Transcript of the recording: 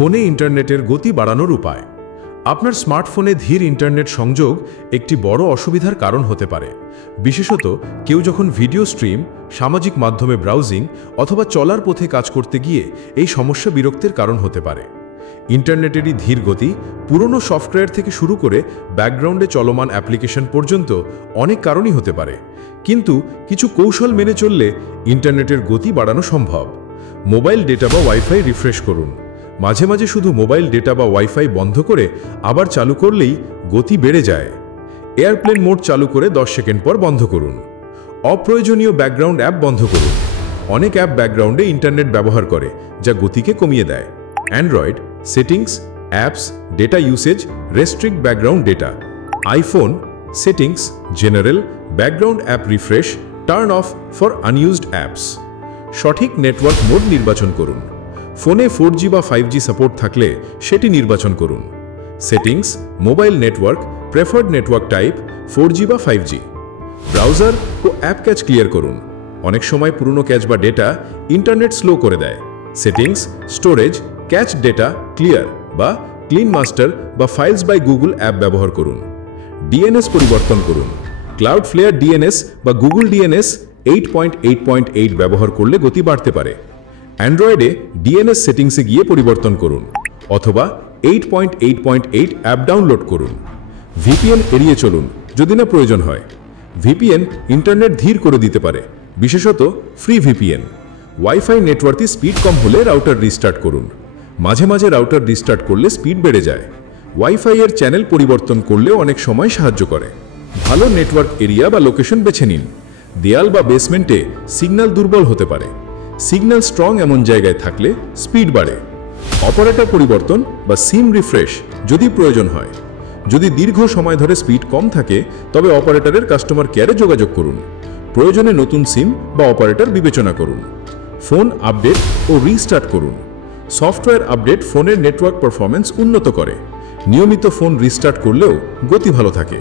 ফোনে ইন্টারনেটের গতি বাড়ানোর উপায়। আপনার স্মার্টফোনে ধীর ইন্টারনেট সংযোগ একটি বড় অসুবিধার কারণ হতে পারে, বিশেষত কেউ যখন ভিডিও স্ট্রিম, সামাজিক মাধ্যমে ব্রাউজিং অথবা চলার পথে কাজ করতে গিয়ে এই সমস্যা বিরক্তির কারণ হতে পারে। ইন্টারনেটেরই ধীর গতি পুরনো সফটওয়্যার থেকে শুরু করে ব্যাকগ্রাউন্ডে চলমান অ্যাপ্লিকেশন পর্যন্ত অনেক কারণই হতে পারে, কিন্তু কিছু কৌশল মেনে চললে ইন্টারনেটের গতি বাড়ানো সম্ভব। মোবাইল ডেটা বা ওয়াইফাই রিফ্রেশ করুন। মাঝে মাঝে শুধু মোবাইল ডেটা বা ওয়াইফাই বন্ধ করে আবার চালু করলেই গতি বেড়ে যায়। এয়ারপ্লেন মোড চালু করে 10 সেকেন্ড পর বন্ধ করুন। অপ্রয়োজনীয় ব্যাকগ্রাউন্ড অ্যাপ বন্ধ করুন। অনেক অ্যাপ ব্যাকগ্রাউন্ডে ইন্টারনেট ব্যবহার করে, যা গতিকে কমিয়ে দেয়। Android settings, apps, data usage, restrict background data. IPhone settings, general, background app refresh, turn off for unused apps. সঠিক নেটওয়ার্ক মোড নির্বাচন করুন। ফোনে 4G বা 5G সাপোর্ট থাকলে সেটি নির্বাচন করুন। Settings, mobile network, preferred network type, 4G বা 5G। ব্রাউজার ও অ্যাপ ক্যাচ ক্লিয়ার করুন। অনেক সময় পুরনো ক্যাচ বা ডেটা ইন্টারনেট স্লো করে দেয়। Settings, storage, catch data clear বা ক্লিন মাস্টার বা ফাইলস বাই গুগল অ্যাপ ব্যবহার করুন। ডিএনএস পরিবর্তন করুন। ক্লাউডফ্লেয়ার ডিএনএস বা গুগল ডিএনএস 8.8.8 ব্যবহার করলে গতি বাড়তে পারে। অ্যান্ড্রয়েডে ডিএনএস সেটিংসে গিয়ে পরিবর্তন করুন অথবা 8.8.8 অ্যাপ ডাউনলোড করুন। ভিপিএন এড়িয়ে চলুন যদি না প্রয়োজন হয়। ভিপিএন ইন্টারনেট ধীর করে দিতে পারে, বিশেষত ফ্রি ভিপিএন। ওয়াইফাই নেটওয়ার্কে স্পিড কম হলে রাউটার রিস্টার্ট করুন। মাঝে মাঝে রাউটার রিস্টার্ট করলে স্পিড বেড়ে যায়। ওয়াইফাই এর চ্যানেল পরিবর্তন করলেও অনেক সময় সাহায্য করে। ভালো নেটওয়ার্ক এরিয়া বা লোকেশন বেছে নিন। দেয়াল বা বেসমেন্টে সিগন্যাল দুর্বল হতে পারে। সিগন্যাল স্ট্রং এমন জায়গায় থাকলে স্পিড বাড়ে। অপারেটর পরিবর্তন বা সিম রিফ্রেশ যদি প্রয়োজন হয়। যদি দীর্ঘ সময় ধরে স্পিড কম থাকে তবে অপারেটরের কাস্টমার কেয়ারে যোগাযোগ করুন। প্রয়োজনে নতুন সিম বা অপারেটর বিবেচনা করুন। ফোন আপডেট ও রিস্টার্ট করুন। সফটওয়্যার আপডেট ফোনের নেটওয়ার্ক পারফরম্যান্স উন্নত করে। নিয়মিত ফোন রিস্টার্ট করলেও গতি ভালো থাকে।